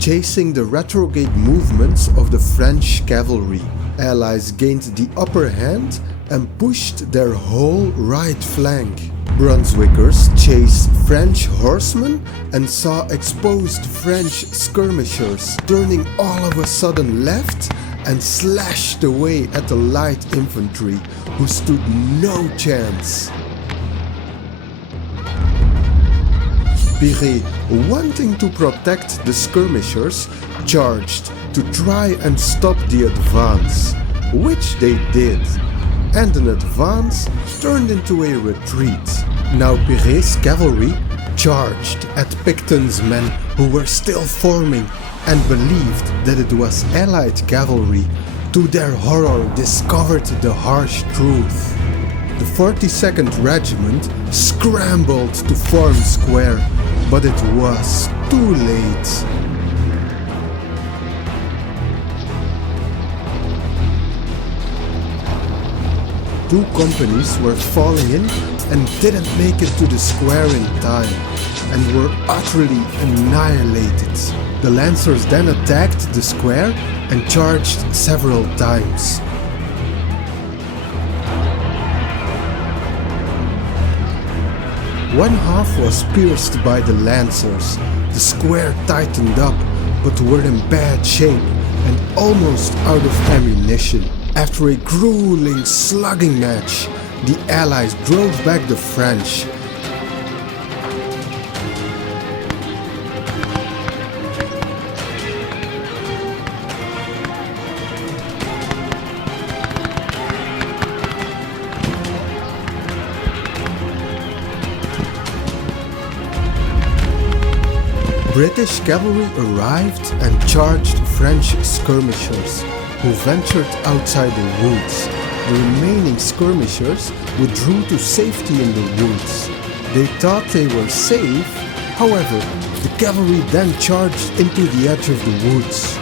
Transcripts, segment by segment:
chasing the retrograde movements of the French cavalry. Allies gained the upper hand and pushed their whole right flank. Brunswickers chased French horsemen and saw exposed French skirmishers turning all of a sudden left and slashed away at the light infantry, who stood no chance. Piré, wanting to protect the skirmishers, charged to try and stop the advance, which they did, and an advance turned into a retreat. Now Piré's cavalry charged at Picton's men, who were still forming and believed that it was Allied cavalry. To their horror, discovered the harsh truth. The 42nd Regiment scrambled to form square, but it was too late. Two companies were falling in and didn't make it to the square in time, and were utterly annihilated. The Lancers then attacked the square and charged several times. One half was pierced by the Lancers. The square tightened up, but were in bad shape and almost out of ammunition. After a grueling slugging match, the Allies drove back the French. British cavalry arrived and charged French skirmishers, who ventured outside the woods. The remaining skirmishers withdrew to safety in the woods. They thought they were safe, however, the cavalry then charged into the edge of the woods.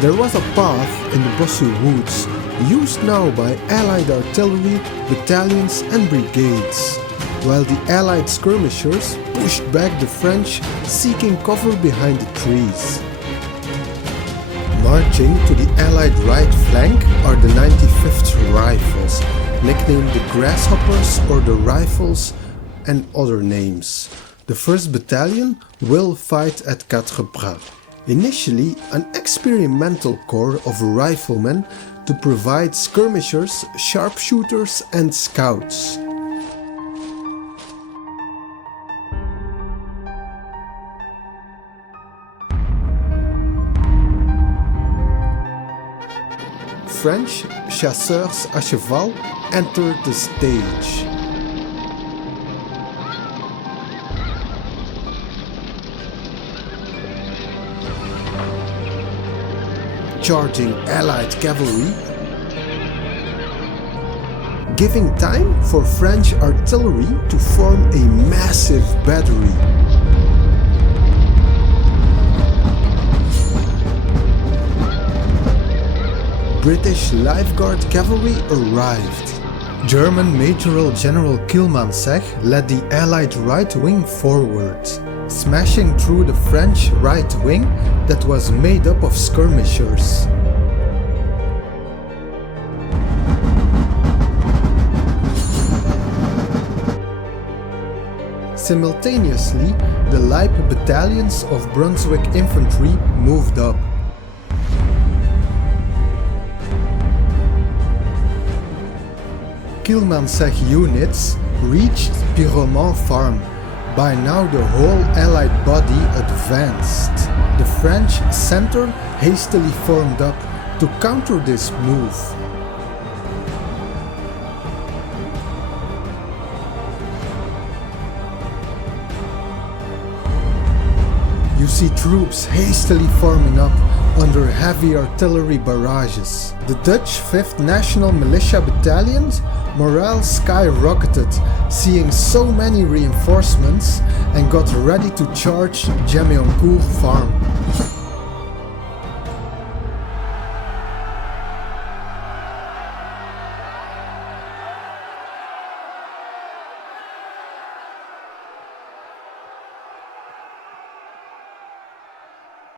There was a path in the Bossu woods, used now by Allied artillery, battalions and brigades, while the Allied skirmishers pushed back the French, seeking cover behind the trees. Marching to the Allied right flank are the 95th Rifles, nicknamed the Grasshoppers or the Rifles and other names. The 1st Battalion will fight at Quatre Bras. Initially an experimental corps of riflemen to provide skirmishers, sharpshooters and scouts. French chasseurs à cheval entered the stage. Charging Allied cavalry, giving time for French artillery to form a massive battery. British Life Guard cavalry arrived. German Major General Kielmansegg led the Allied right wing forward, smashing through the French right wing that was made up of skirmishers. Simultaneously, the light battalions of Brunswick infantry moved up. Kielmansegg units reached Piromont Farm. By now the whole Allied body advanced. The French center hastily formed up to counter this move. You see troops hastily forming up under heavy artillery barrages. The Dutch 5th National Militia Battalion's morale skyrocketed, seeing so many reinforcements, and got ready to charge Jamiancourt Farm.